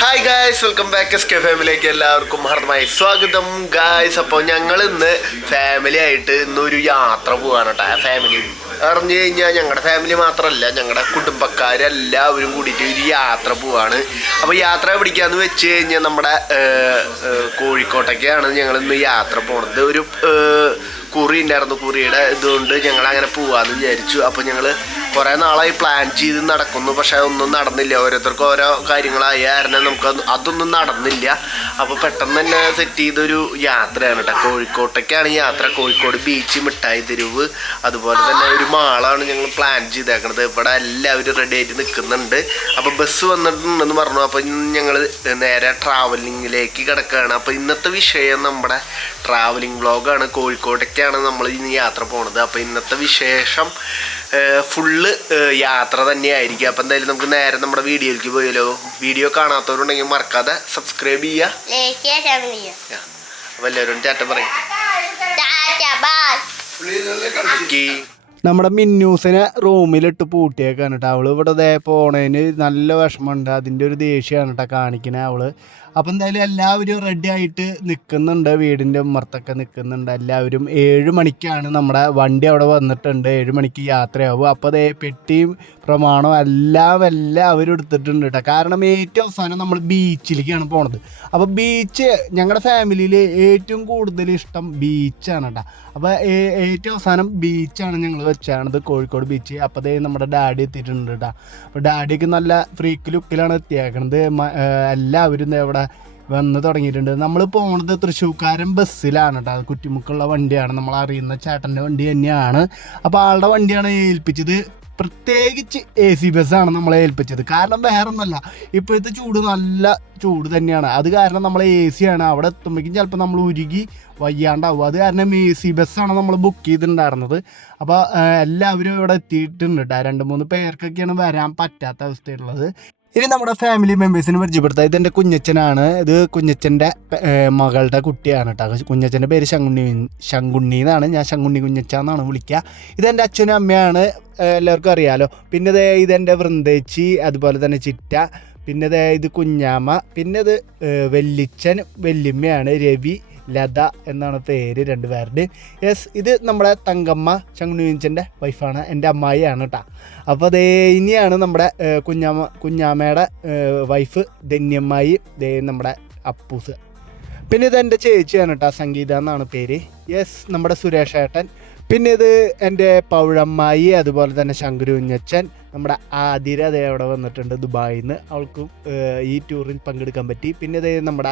Hi guys, welcome back S K ഫാമിലിയിലേക്ക് എല്ലാവർക്കും ഹർദ്ദമായി സ്വാഗതം ഗായ്സ്. അപ്പോൾ ഞങ്ങൾ ഇന്ന് ഫാമിലി ആയിട്ട് ഇന്നൊരു യാത്ര പോകാണ് കേട്ടോ. ഫാമിലി അറിഞ്ഞു കഴിഞ്ഞാൽ ഞങ്ങളുടെ ഫാമിലി മാത്രമല്ല, ഞങ്ങളുടെ കുടുംബക്കാരെല്ലാവരും കൂടിയിട്ട് ഒരു യാത്ര പോവാണ്. അപ്പോൾ യാത്ര എവിടേക്കാന്ന് വെച്ച് കഴിഞ്ഞാൽ നമ്മുടെ കോഴിക്കോട്ടേക്കാണ് ഞങ്ങൾ ഇന്ന് യാത്ര പോണത്. ഒരു കുറി ഉണ്ടായിരുന്നു, കുറിയുടെ ഇതുകൊണ്ട് ഞങ്ങൾ അങ്ങനെ പോവാന്ന് വിചാരിച്ചു. അപ്പോൾ ഞങ്ങൾ കുറേ നാളായി പ്ലാൻ ചെയ്ത് നടക്കുന്നു, പക്ഷെ ഒന്നും നടന്നില്ല. ഓരോരുത്തർക്കും ഓരോ കാര്യങ്ങളായ കാരണം നമുക്ക് അതൊന്നും നടന്നില്ല. അപ്പോൾ പെട്ടെന്ന് തന്നെ സെറ്റ് ചെയ്തൊരു യാത്രയാണ് കേട്ടോ. കോഴിക്കോട്ടേക്കാണ് യാത്ര. കോഴിക്കോട് ബീച്ച്, മിഠായി തെരുവ്, അതുപോലെ തന്നെ ഒരു മാളാണ് ഞങ്ങൾ പ്ലാൻ ചെയ്തേക്കണത്. ഇവിടെ എല്ലാവരും റെഡി ആയിട്ട് നിൽക്കുന്നുണ്ട്. അപ്പോൾ ബസ് വന്നിട്ടുണ്ടെന്ന് പറഞ്ഞു. അപ്പോൾ ഞങ്ങൾ നേരെ ട്രാവലിങ്ങിലേക്ക് കിടക്കുകയാണ്. അപ്പോൾ ഇന്നത്തെ വിഷയം നമ്മുടെ ട്രാവലിംഗ് വ്ളോഗാണ്. കോഴിക്കോട്ടേക്കാണ് നമ്മൾ ഇന്ന് യാത്ര പോണത്. അപ്പോൾ ഇന്നത്തെ വിശേഷം ഫുള്ള് യാത്ര തന്നെയായിരിക്കും. അപ്പം എന്തായാലും നമുക്ക് നേരെ നമ്മുടെ വീഡിയോയിലേക്ക് പോയാലോ. വീഡിയോ കാണാത്തവരുണ്ടെങ്കിൽ മറക്കാതെ സബ്സ്ക്രൈബ് ചെയ്യുക. അപ്പം എല്ലാവരും ടാറ്റ പറയും. നമ്മുടെ മിന്നൂസിനെ റൂമിലിട്ട് പൂട്ടിയേക്കാണ് കേട്ടോ. അവള് ഇവിടെ പോണേന് നല്ല വിഷമമുണ്ട്. അതിൻ്റെ ഒരു ദേഷ്യമാണ് കേട്ടോ കാണിക്കണേ അവള്. അപ്പം എന്തായാലും എല്ലാവരും റെഡി ആയിട്ട് നിൽക്കുന്നുണ്ട്. വീടിൻ്റെ ഉമ്മർത്തൊക്കെ നിൽക്കുന്നുണ്ട് എല്ലാവരും. 7 മണിക്കാണ് നമ്മുടെ വണ്ടി അവിടെ വന്നിട്ടുണ്ട്. 7 മണിക്ക് യാത്രയാവും. അപ്പോൾ അതേ പെട്ടിയും പ്രമാണവും എല്ലാവരും എടുത്തിട്ടുണ്ട് കേട്ടോ. കാരണം ഏറ്റവും അവസാനം നമ്മൾ ബീച്ചിലേക്കാണ് പോണത്. അപ്പോൾ ബീച്ച് ഞങ്ങളുടെ ഫാമിലിയിൽ ഏറ്റവും കൂടുതൽ ഇഷ്ടം ബീച്ചാണ് കേട്ടോ. അപ്പോൾ ഏറ്റവും അവസാനം ബീച്ചാണ് ഞങ്ങൾ വെച്ചാണത്, കോഴിക്കോട് ബീച്ച്. അപ്പോൾ അതേ നമ്മുടെ ഡാഡി എത്തിയിട്ടുണ്ട് കേട്ടോ. അപ്പോൾ ഡാഡിക്ക് നല്ല ഫ്രീക്ക് ലുക്കിലാണ് എത്തിയേക്കണത്. എല്ലാവരും ഇവിടെ വന്ന് തുടങ്ങിയിട്ടുണ്ട്. നമ്മൾ പോണത് തൃശ്ശൂർക്കാരൻ ബസ്സിലാണ് കേട്ടോ. കുറ്റിമുക്കുള്ള വണ്ടിയാണ്, നമ്മൾ അറിയുന്ന ചേട്ടൻ്റെ വണ്ടി തന്നെയാണ്. അപ്പോൾ ആളുടെ വണ്ടിയാണ് ഏൽപ്പിച്ചത്. പ്രത്യേകിച്ച് AC ബസ്സാണ് നമ്മളെ ഏൽപ്പിച്ചത്. കാരണം വേറെ ഒന്നല്ല, ഇപ്പോഴത്തെ ചൂട് നല്ല ചൂട് തന്നെയാണ്. അത് കാരണം നമ്മൾ AC ആണ്. അവിടെ എത്തുമ്പോഴേക്കും ചിലപ്പോൾ നമ്മൾ ഉരുകി വയ്യാണ്ടാവും. അത് കാരണം AC ബസ്സാണ് നമ്മൾ ബുക്ക് ചെയ്തിട്ടുണ്ടായിരുന്നത്. അപ്പോൾ എല്ലാവരും ഇവിടെ എത്തിയിട്ടുണ്ട് കേട്ടോ. 2-3 പേർക്കൊക്കെയാണ് വരാൻ പറ്റാത്ത അവസ്ഥയുള്ളത്. ഇനി നമ്മുടെ ഫാമിലി മെമ്പേഴ്സിന് പരിചയപ്പെടുത്താം. ഇതെൻ്റെ കുഞ്ഞച്ചനാണ്. ഇത് കുഞ്ഞച്ചൻ്റെ മകളുടെ കുട്ടിയാണ് കേട്ടോ. കുഞ്ഞച്ചൻ്റെ പേര് ശങ്കുണ്ണി എന്നാണ്. ഞാൻ ശങ്കുണ്ണി കുഞ്ഞച്ചാന്നാണ് വിളിക്കുക. ഇതെൻ്റെ അച്ഛനും അമ്മയാണ്, എല്ലാവർക്കും അറിയാമല്ലോ. പിന്നെ ഇതെൻ്റെ വൃന്ദേച്ചി, അതുപോലെ തന്നെ ചിറ്റ, പിന്നെ ഇത് കുഞ്ഞാമ്മ, പിന്നെ ഇത് വല്ലിച്ചൻ വല്യമ്മയാണ്, രവി ലത എന്നാണ് പേര് 2 പേരുടെ. ഇത് നമ്മുടെ തങ്കമ്മ, ശങ്കുണ്ണീച്ചൻ്റെ വൈഫാണ്, എൻ്റെ അമ്മായിയാണ് കേട്ടോ. അപ്പോൾ അതേ ഇനിയാണ് നമ്മുടെ കുഞ്ഞാമ്മയുടെ വൈഫ് ധന്യമ്മായി, നമ്മുടെ അപ്പൂസ്. പിന്നെ ഇത് എൻ്റെ ചേച്ചിയാണ് കേട്ടോ, സംഗീത എന്നാണ് പേര്. നമ്മുടെ സുരേഷ് ഏട്ടൻ. പിന്നെ ഇത് എൻ്റെ പൗഴമ്മായി, അതുപോലെ തന്നെ ശങ്കുരു കുഞ്ഞച്ചൻ, നമ്മുടെ ആതിര അതേ അവിടെ വന്നിട്ടുണ്ട് ദുബായിൽ നിന്ന്. അവൾക്കും ഈ ടൂറിൽ പങ്കെടുക്കാൻ പറ്റി. പിന്നെ ഇത് നമ്മുടെ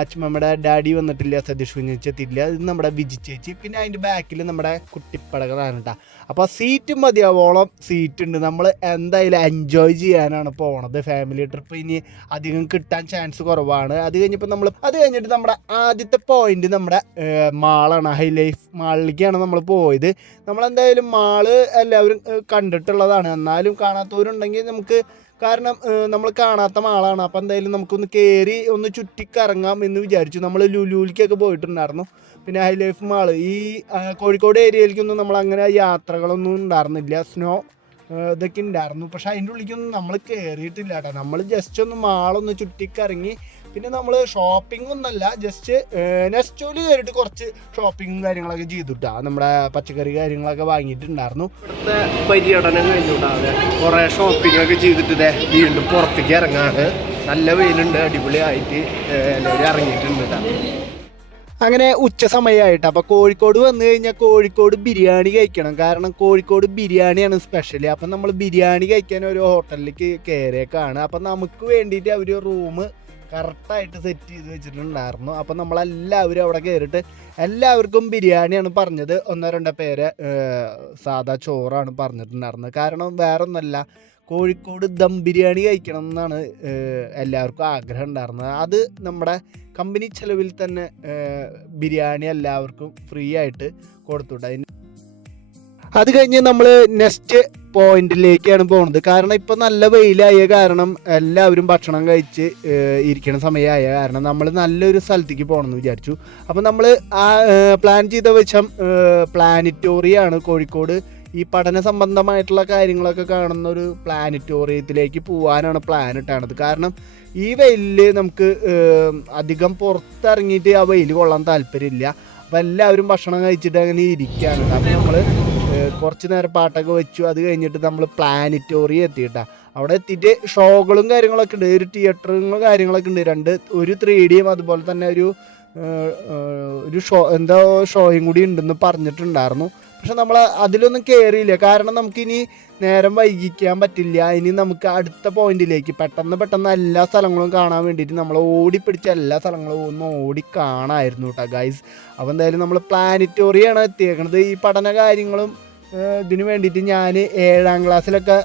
അച്ചുമ്മയുടെ ഡാഡി വന്നിട്ടില്ല, സതീഷ് കുഞ്ഞെത്തിയില്ല. ഇത് നമ്മുടെ വിജി ചേച്ചി. പിന്നെ അതിൻ്റെ ബാക്കിൽ നമ്മുടെ കുട്ടിപ്പടകളാണ് കേട്ടോ. അപ്പോൾ സീറ്റ് മതിയാവോളം സീറ്റ് ഉണ്ട്. നമ്മൾ എന്തായാലും എൻജോയ് ചെയ്യാനാണ് പോണത്. ഫാമിലി ട്രിപ്പ് ഇനി അധികം കിട്ടാൻ ചാൻസ് കുറവാണ്. അത് കഴിഞ്ഞിട്ട് നമ്മുടെ ആദ്യത്തെ പോയിന്റ് നമ്മുടെ മാളാണ്. ഹൈ ലൈഫ് മാളിലേക്കാണ് നമ്മൾ പോയത്. നമ്മളെന്തായാലും മാള് എല്ലാവരും കണ്ടിട്ടുള്ളതാണ്. എന്നാലും കാണാത്തവരുണ്ടെങ്കിൽ നമുക്ക്, കാരണം നമ്മൾ കാണാത്ത മാളാണ്. അപ്പോൾ എന്തായാലും നമുക്കൊന്ന് കയറി ഒന്ന് ചുറ്റിക്കറങ്ങാം എന്ന് വിചാരിച്ചു. നമ്മൾ ലുലുവിലേക്കൊക്കെ പോയിട്ടുണ്ടായിരുന്നു. പിന്നെ ഹൈ ലൈഫ് മാള് ഈ കോഴിക്കോട് ഏരിയയിലേക്കൊന്നും നമ്മൾ അങ്ങനെ യാത്രകളൊന്നും ഉണ്ടായിരുന്നില്ല. സ്നോ ഇതൊക്കെ ഉണ്ടായിരുന്നു, പക്ഷെ അതിൻ്റെ ഉള്ളിലേക്കൊന്നും നമ്മൾ കയറിയിട്ടില്ല കേട്ടോ. നമ്മൾ ജസ്റ്റ് ഒന്ന് മാളൊന്ന് ചുറ്റിക്കറങ്ങി. പിന്നെ നമ്മൾ ഷോപ്പിംഗ് ഒന്നല്ല, ജസ്റ്റ് നെസ്റ്റോയിൽ കയറിയിട്ട് കുറച്ച് ഷോപ്പിങ്ങും കാര്യങ്ങളൊക്കെ ചെയ്തിട്ടാ. നമ്മുടെ പച്ചക്കറി കാര്യങ്ങളൊക്കെ വാങ്ങിയിട്ടുണ്ടായിരുന്നു. ഇവിടുത്തെ പര്യടനം കഴിഞ്ഞിട്ടാണ് കുറേ ഷോപ്പിംഗ് ഒക്കെ ചെയ്തിട്ട് വീണ്ടും പുറത്തേക്ക് ഇറങ്ങാണ്. നല്ല വെയിലുണ്ട്, അടിപൊളിയായിട്ട് എല്ലാവരും ഇറങ്ങിയിട്ടുണ്ട് കേട്ടോ. അങ്ങനെ ഉച്ച സമയമായിട്ട് അപ്പോൾ കോഴിക്കോട് വന്നു കഴിഞ്ഞാൽ കോഴിക്കോട് ബിരിയാണി കഴിക്കണം. കാരണം കോഴിക്കോട് ബിരിയാണിയാണ് സ്പെഷ്യൽ. അപ്പം നമ്മൾ ബിരിയാണി കഴിക്കാൻ ഒരു ഹോട്ടലിലേക്ക് കയറിയേക്കാണ്. അപ്പം നമുക്ക് വേണ്ടിയിട്ട് അവർ റൂം കറക്റ്റായിട്ട് സെറ്റ് ചെയ്ത് വെച്ചിട്ടുണ്ടായിരുന്നു. അപ്പം നമ്മളെല്ലാവരും അവിടെ കയറിയിട്ട് എല്ലാവർക്കും ബിരിയാണിയാണ് പറഞ്ഞത്. 1-2 പേര് സാധാ ചോറാണ് പറഞ്ഞിട്ടുണ്ടായിരുന്നത്. കാരണം വേറെ ഒന്നല്ല, കോഴിക്കോട് ദം ബിരിയാണി കഴിക്കണം എന്നാണ് എല്ലാവർക്കും ആഗ്രഹം ഉണ്ടായിരുന്നത്. അത് നമ്മുടെ കമ്പനി ചെലവിൽ തന്നെ ബിരിയാണി എല്ലാവർക്കും ഫ്രീ ആയിട്ട് കൊടുത്തുവിട്ടു. അത് കഴിഞ്ഞ് നമ്മൾ നെക്സ്റ്റ് പോയിന്റിലേക്കാണ് പോകുന്നത്. കാരണം ഇപ്പം നല്ല വെയിലായ കാരണം എല്ലാവരും ഭക്ഷണം കഴിച്ച് ഇരിക്കുന്ന സമയമായ കാരണം നമ്മൾ നല്ലൊരു സ്ഥലത്തേക്ക് പോകണമെന്ന് വിചാരിച്ചു. അപ്പം നമ്മൾ പ്ലാൻ ചെയ്ത വെച്ചാൽ പ്ലാനറ്റോറിയാണ് കോഴിക്കോട് ഈ പഠന സംബന്ധമായിട്ടുള്ള കാര്യങ്ങളൊക്കെ കാണുന്ന ഒരു പ്ലാനറ്റോറിയത്തിലേക്ക് പോകാനാണ് പ്ലാൻ ഇട്ടാണത്. കാരണം ഈ വെയിലിൽ നമുക്ക് അധികം പുറത്തിറങ്ങിയിട്ട് ആ വെയിൽ കൊള്ളാൻ താല്പര്യമില്ല. അപ്പോൾ എല്ലാവരും ഭക്ഷണം കഴിച്ചിട്ട് അങ്ങനെ ഇരിക്കുകയാണ്. അപ്പോൾ നമ്മൾ കുറച്ച് നേരം പാട്ടൊക്കെ വെച്ചു. അത് കഴിഞ്ഞിട്ട് നമ്മൾ പ്ലാനറ്റോറിയം എത്തിയിട്ടാണ്. അവിടെ എത്തിയിട്ട് ഷോകളും കാര്യങ്ങളൊക്കെ ഉണ്ട്, ഒരു തിയേറ്ററുകളും കാര്യങ്ങളൊക്കെ ഉണ്ട്. ഒരു 3Dയും അതുപോലെ തന്നെ ഒരു ഷോയും കൂടി ഉണ്ടെന്ന് പറഞ്ഞിട്ടുണ്ടായിരുന്നു. പക്ഷെ നമ്മൾ അതിലൊന്നും കയറിയില്ല. കാരണം നമുക്കിനി നേരം വൈകിക്കാൻ പറ്റില്ല. ഇനി നമുക്ക് അടുത്ത പോയിന്റിലേക്ക് പെട്ടെന്ന് എല്ലാ സ്ഥലങ്ങളും കാണാൻ വേണ്ടിയിട്ട് നമ്മൾ ഓടിപ്പിടിച്ച എല്ലാ സ്ഥലങ്ങളും ഒന്ന് ഓടി കാണാമായിരുന്നു കേട്ടോ ഗൈസ്. അപ്പോൾ എന്തായാലും നമ്മൾ പ്ലാനറ്റോറിയാണ് എത്തിയേക്കണത്. ഈ പഠന കാര്യങ്ങളും ഇതിന് വേണ്ടിയിട്ട് ഞാൻ 7ാം ക്ലാസ്സിലൊക്കെ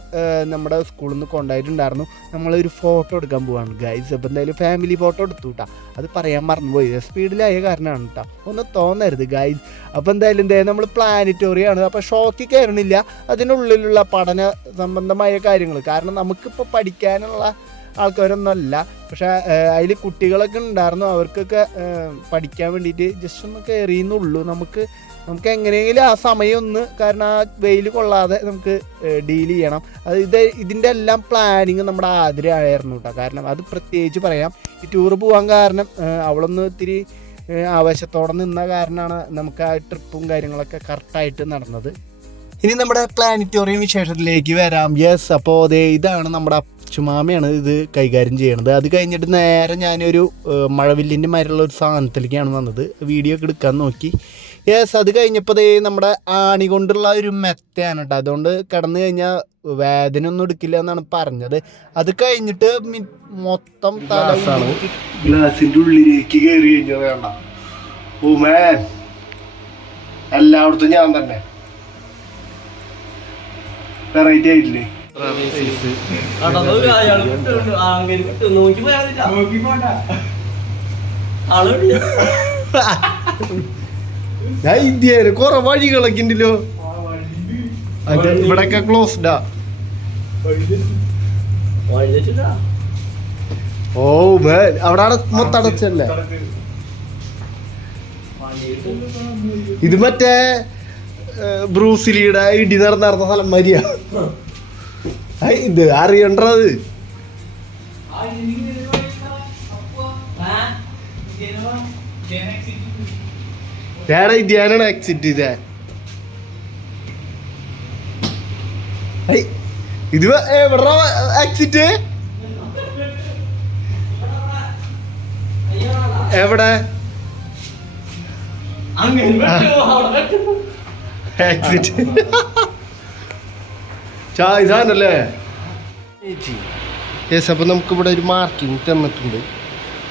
നമ്മുടെ സ്കൂളിൽ നിന്ന് കൊണ്ടുപോയിട്ടുണ്ടായിരുന്നു. നമ്മളൊരു ഫോട്ടോ എടുക്കാൻ പോവാണ് ഗൈസ്. അപ്പോൾ എന്തായാലും ഫാമിലി ഫോട്ടോ എടുത്തു കേട്ടോ. അത് പറയാൻ മറന്നുപോയി, സ്പീഡിലായ കാരണമാണ് കേട്ടോ, ഒന്ന് തോന്നരുത് ഗൈസ്. അപ്പോൾ എന്തായാലും നമ്മൾ പ്ലാനറ്റോറിയാണ്. അപ്പോൾ ഷോക്ക് കയറണില്ല, അതിനുള്ളിലുള്ള പഠന സംബന്ധമായ കാര്യങ്ങൾ. കാരണം നമുക്കിപ്പോൾ പഠിക്കാനുള്ള ആൾക്കാരൊന്നുമല്ല, പക്ഷേ അതിൽ കുട്ടികളൊക്കെ ഉണ്ടായിരുന്നു. അവർക്കൊക്കെ പഠിക്കാൻ വേണ്ടിയിട്ട് ജസ്റ്റ് ഒന്ന് കയറിയെന്നുള്ളൂ. നമുക്ക് എങ്ങനെയെങ്കിലും ആ സമയം ഒന്ന്, കാരണം ആ വെയിൽ കൊള്ളാതെ നമുക്ക് ഡീൽ ചെയ്യണം. ഇതിൻ്റെ എല്ലാം പ്ലാനിങ് നമ്മുടെ ആതിരയായിരുന്നു കേട്ടോ. കാരണം അത് പ്രത്യേകിച്ച് പറയാം, ഈ ടൂറ് പോകാൻ കാരണം അവളൊന്ന് ഇത്തിരി ആവേശത്തോടെ നിന്ന കാരണമാണ് നമുക്ക് ആ ട്രിപ്പും കാര്യങ്ങളൊക്കെ കറക്റ്റായിട്ട് നടന്നത്. ഇനി നമ്മുടെ പ്ലാനറ്റോറിയം വിശേഷത്തിലേക്ക് വരാം. യെസ്, അപ്പോൾ ഇതാണ് നമ്മുടെ അച്ചുമാമയാണ് ഇത് കൈകാര്യം ചെയ്യണത്. അത് കഴിഞ്ഞിട്ട് നേരെ ഞാനൊരു മഴവില്ലിൻ്റെ മാതിരിയുള്ള ഒരു സാധനത്തിലേക്കാണ് വന്നത്. വീഡിയോ ഒക്കെ എടുക്കാൻ നോക്കി. യെസ്, അത് കഴിഞ്ഞപ്പോൾ നമ്മുടെ ആണി കൊണ്ടുള്ള ഒരു മെത്തയാണ് കേട്ടോ. അതുകൊണ്ട് കിടന്നു കഴിഞ്ഞാൽ വേദന ഒന്നും എടുക്കില്ല എന്നാണ് പറഞ്ഞത്. അത് കഴിഞ്ഞിട്ട് മൊത്തം ഗ്ലാസിൻ്റെ ഉള്ളിലേക്ക് കയറി കഴിഞ്ഞാൽ വേണ്ട. ഓ മാൻ, എല്ലായിടത്തും ഞാൻ തന്നെ വെറൈറ്റി ആയിട്ടില്ലേ. ഞാൻ ഇന്ത്യയില് കൊറേ വഴികളൊക്കെ ഉണ്ടല്ലോ. ഇവിടെയൊക്കെ ക്ലോസ്ഡാ. ഓ മാൻ, അവിടെ മൊത്തം അടച്ചല്ലേ. ഇത് മറ്റേ ബ്രൂസിലിയുടെ ഇടി നടന്ന സ്ഥലം മരിയാ. ഇത് അറിയണ്ടത്. ധ്യാനാണ് എക്സിറ്റ് ഇതേ. ഇത് എവിടെ എക്സിറ്റ്? എവിടെ എക്സിറ്റ്? ഇതാണല്ലേ. യെസ്, അപ്പം നമുക്കിവിടെ ഒരു മാർക്കിങ് തന്നിട്ടുണ്ട്.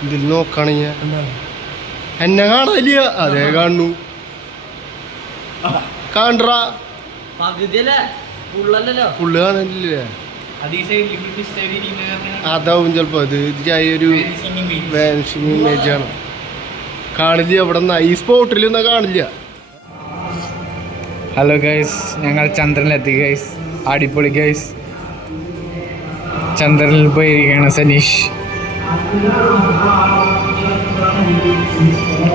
ഇതിൽ നോക്കുകയാണെങ്കിൽ എന്നെ കാണാനില്ല. അതേ കാണുന്നു, കാണാ ഫുള്ള് കാണാനില്ലേ. അതാവും ചിലപ്പോ. ഇത് ഒരു വാനിഷിങ് ഇമേജ് ആണ്. കാണില്ല ഇവിടെ നിന്ന് ഈ സ്പോട്ടിലൊന്നും കാണില്ല. ഹലോ ഗൈസ്, ഞങ്ങൾ ചന്ദ്രനിലെത്തി ഗൈസ്. അടിപൊളി ഗൈസ്. ചന്ദ്രനിൽ പോയിരിക്കുകയാണ് സനീഷ്.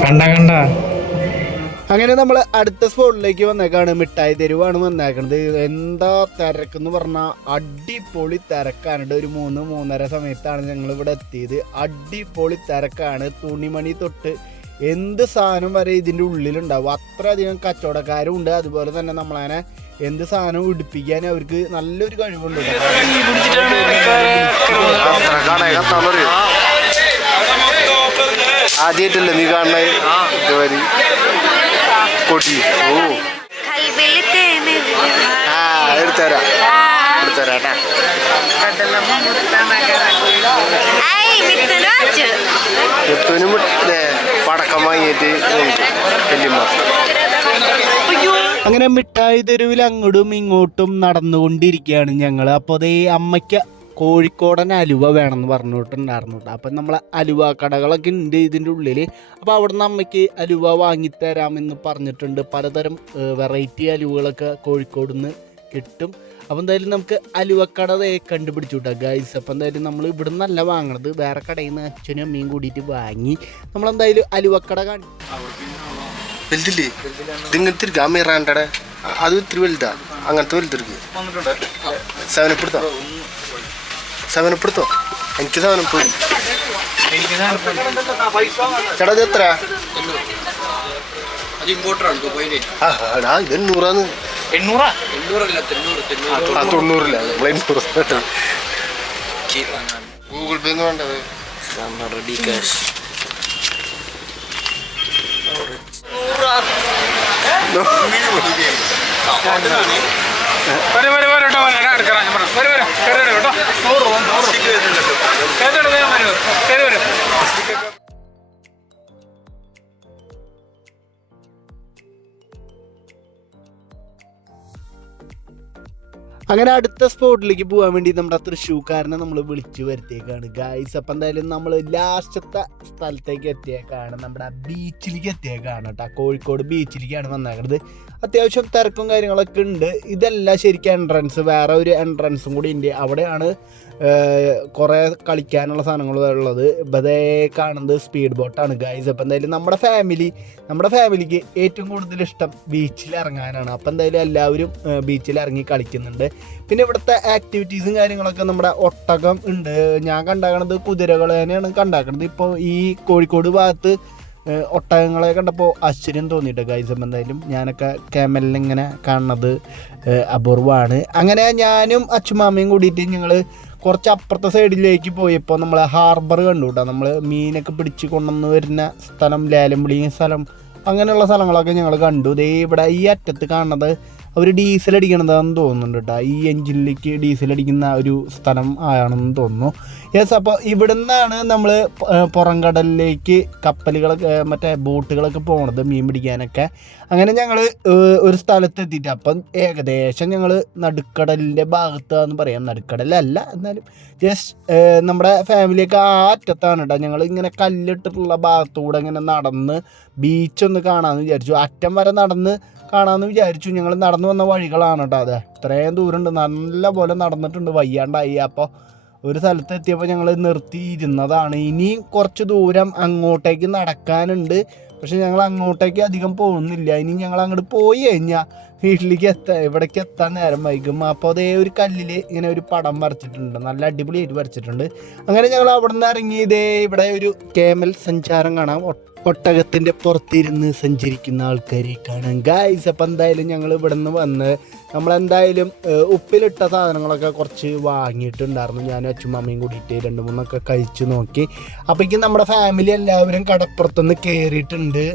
കണ്ട അങ്ങനെ നമ്മൾ അടുത്ത സ്പോട്ടിലേക്ക് വന്നേക്കാണ്. മിഠായി തെരുവാണ് വന്നേക്കണത്. എന്താ തിരക്കെന്ന് പറഞ്ഞാൽ അടിപൊളി തിരക്കാണ്. ഒരു 3-3:30 സമയത്താണ് ഞങ്ങൾ ഇവിടെ എത്തിയത്. അടിപൊളി തിരക്കാണ്. തുണിമണി തൊട്ട് എന്ത് സാധനം വരെ ഇതിൻ്റെ ഉള്ളിലുണ്ടാവും. അത്രയധികം കച്ചവടക്കാരും ഉണ്ട്. അതുപോലെ തന്നെ നമ്മളങ്ങനെ എന്ത് സാധനം ഉടുപ്പിക്കാൻ അവർക്ക് നല്ലൊരു കഴിവുണ്ട്. ആദ്യമായിട്ടല്ലേ നീ കാണണ ഇതുവരെ കൊടി? ഓ എടുത്തരാം മുത്തനും പടക്കം വാങ്ങിയിട്ട് അങ്ങനെ മിഠായി തെരുവിൽ അങ്ങോട്ടും ഇങ്ങോട്ടും നടന്നുകൊണ്ടിരിക്കുകയാണ് ഞങ്ങൾ. അപ്പോൾ അതേ അമ്മയ്ക്ക് കോഴിക്കോടൻ അലുവ വേണമെന്ന് പറഞ്ഞിട്ടുണ്ടായിരുന്നു കേട്ടോ. അപ്പം നമ്മൾ അലുവ കടകളൊക്കെ ഉണ്ട് ഇതിൻ്റെ ഉള്ളിൽ. അപ്പോൾ അവിടെ നിന്ന് അമ്മയ്ക്ക് അലുവ വാങ്ങിത്തരാമെന്ന് പറഞ്ഞിട്ടുണ്ട്. പലതരം വെറൈറ്റി അലുവകളൊക്കെ കോഴിക്കോട് നിന്ന് കിട്ടും. അപ്പോൾ എന്തായാലും നമുക്ക് അലുവക്കട കണ്ടുപിടിച്ചു കേട്ടോ ഗൈസ്. അപ്പോൾ എന്തായാലും നമ്മൾ ഇവിടെ നിന്നല്ല വാങ്ങണത്, വേറെ കടയിൽ നിന്ന് അച്ഛനും അമ്മയും കൂടിയിട്ട് വാങ്ങി നമ്മളെന്തായാലും അലുവക്കട ഇതിങ്ങനത്തെ അത് ഇത്തിരി വലുതാ, അങ്ങനത്തെ വലുതെടുക്ക്. സെവനപ്പെടുത്തോ എനിക്ക് സെവനപ്പ്. ചേട്ടാ ഇത് എത്ര? ആ ഇത് 800 തൊണ്ണൂറില്ല, നമ്മൾ 800. ഗൂഗിൾ പേ ഒന്നും വേണ്ടത്. റെഡി ക്യാഷ് അങ്ങനെ അടുത്ത സ്പോട്ടിലേക്ക് പോകാൻ വേണ്ടി നമ്മുടെ തൃശ്ശൂർക്കാരനെ നമ്മൾ വിളിച്ചു വരുത്തിയേക്കാണ് ഗായ്സ്. അപ്പം എന്തായാലും നമ്മൾ ലാസ്റ്റത്തെ സ്ഥലത്തേക്ക് എത്തിയേക്കാണ്, നമ്മുടെ ബീച്ചിലേക്ക് എത്തിയേക്കാണ് കേട്ടോ. കോഴിക്കോട് ബീച്ചിലേക്കാണ് വന്നേക്കുന്നത്. അത്യാവശ്യം തിരക്കും കാര്യങ്ങളൊക്കെ ഉണ്ട്. ഇതല്ല ശരിക്കും എൻട്രൻസ്, വേറെ ഒരു എൻട്രൻസും കൂടി ഉണ്ട്. അവിടെയാണ് കുറേ കളിക്കാനുള്ള സാധനങ്ങൾ ഉള്ളത്. ഇതേ കാണുന്നത് സ്പീഡ് ബോട്ടാണ് ഗായ്സ്. അപ്പം എന്തായാലും നമ്മുടെ ഫാമിലിക്ക് ഏറ്റവും കൂടുതൽ ഇഷ്ടം ബീച്ചിൽ ഇറങ്ങാനാണ്. അപ്പം എന്തായാലും എല്ലാവരും ബീച്ചിൽ ഇറങ്ങി കളിക്കുന്നുണ്ട്. പിന്നെ ഇവിടുത്തെ ആക്ടിവിറ്റീസും കാര്യങ്ങളൊക്കെ നമ്മുടെ ഒട്ടകം ഉണ്ട്. ഞാൻ കണ്ടാക്കണത് കുതിരകൾ തന്നെയാണ് കണ്ടാക്കണത്. ഇപ്പോൾ ഈ കോഴിക്കോട് ഭാഗത്ത് ഒട്ടകങ്ങളെ കണ്ടപ്പോൾ ആശ്ചര്യം തോന്നിയിട്ട് ഗൈസ്. അപ്പം എന്തായാലും ഞാനൊക്കെ ക്യാമലിങ്ങനെ കാണുന്നത് അപൂർവമാണ്. അങ്ങനെ ഞാനും അച്ചുമാമയും കൂടിയിട്ട് ഞങ്ങൾ കുറച്ച് അപ്പുറത്തെ സൈഡിലേക്ക് പോയപ്പോൾ നമ്മൾ ഹാർബർ കണ്ടു കേട്ടോ. നമ്മൾ മീനൊക്കെ പിടിച്ച് കൊണ്ടുവന്ന് വരുന്ന സ്ഥലം, ലേലംപുളി സ്ഥലം, അങ്ങനെയുള്ള സ്ഥലങ്ങളൊക്കെ ഞങ്ങൾ കണ്ടു. ദേ ഇവിടെ ഈ അറ്റത്ത് കാണുന്നത് അവർ ഡീസൽ അടിക്കണതാണെന്ന് തോന്നുന്നുണ്ട് കേട്ടോ. ഈ എൻജിനിലേക്ക് ഡീസൽ അടിക്കുന്ന ഒരു സ്ഥലം ആണെന്ന് തോന്നുന്നു. യെസ്, അപ്പോൾ ഇവിടെ നിന്നാണ് നമ്മൾ പുറംകടലിലേക്ക് കപ്പലുകളൊക്കെ മറ്റേ ബോട്ടുകളൊക്കെ പോകണത് മീൻ പിടിക്കാനൊക്കെ. അങ്ങനെ ഞങ്ങൾ ഒരു സ്ഥലത്ത് എത്തിയിട്ട് അപ്പം ഏകദേശം ഞങ്ങൾ നടുക്കടലിൻ്റെ ഭാഗത്താന്ന് പറയാം. നടുക്കടലല്ല, എന്നാലും ജസ്റ്റ് നമ്മുടെ ഫാമിലിയൊക്കെ ആ അറ്റത്താണ് കേട്ടോ. ഞങ്ങൾ ഇങ്ങനെ കല്ലിട്ടിട്ടുള്ള ഭാഗത്തൂടെ ഇങ്ങനെ നടന്ന് ബീച്ചൊന്ന് കാണാമെന്ന് വിചാരിച്ചു. അറ്റം വരെ നടന്ന് കാണാമെന്ന് വിചാരിച്ചു. ഞങ്ങൾ നടന്നു വന്ന വഴികളാണ് കേട്ടോ. അതെ, ഇത്രയും ദൂരമുണ്ട്, നല്ല പോലെ നടന്നിട്ടുണ്ട്, വയ്യാണ്ടായി. അപ്പോൾ ഒരു സ്ഥലത്ത് എത്തിയപ്പോൾ ഞങ്ങൾ നിർത്തിയിരുന്നതാണ്. ഇനിയും കുറച്ച് ദൂരം അങ്ങോട്ടേക്ക് നടക്കാനുണ്ട്. പക്ഷെ ഞങ്ങൾ അങ്ങോട്ടേക്ക് അധികം പോകുന്നില്ല. ഇനി ഞങ്ങൾ അങ്ങോട്ട് പോയി കഴിഞ്ഞാൽ വീട്ടിലേക്ക് ഇവിടേക്ക് എത്താൻ നേരം വൈകും. അപ്പോൾ അതേ ഒരു കല്ലിൽ ഇങ്ങനെ ഒരു പടം വരച്ചിട്ടുണ്ട്, നല്ല അടിപൊളിയായിട്ട് വരച്ചിട്ടുണ്ട്. അങ്ങനെ ഞങ്ങൾ അവിടെ നിന്ന് ഇറങ്ങി ഇവിടെ ഒരു കേമൽ സഞ്ചാരം കാണാം. ഒട്ടകത്തിൻ്റെ പുറത്തിരുന്ന് സഞ്ചരിക്കുന്ന ആൾക്കാരെ കാണാം ഗായ്സ്. അപ്പം എന്തായാലും ഞങ്ങൾ ഇവിടെ നിന്ന് വന്ന് നമ്മളെന്തായാലും ഉപ്പിലിട്ട സാധനങ്ങളൊക്കെ കുറച്ച് വാങ്ങിയിട്ടുണ്ടായിരുന്നു. ഞാനും അച്ഛമ്മയും കൂടിയിട്ട് 2-3 കഴിച്ച് നോക്കി. അപ്പോഴേക്കും നമ്മുടെ ഫാമിലി എല്ലാവരും കടപ്പുറത്തുനിന്ന് കയറിയിട്ടുണ്ട്.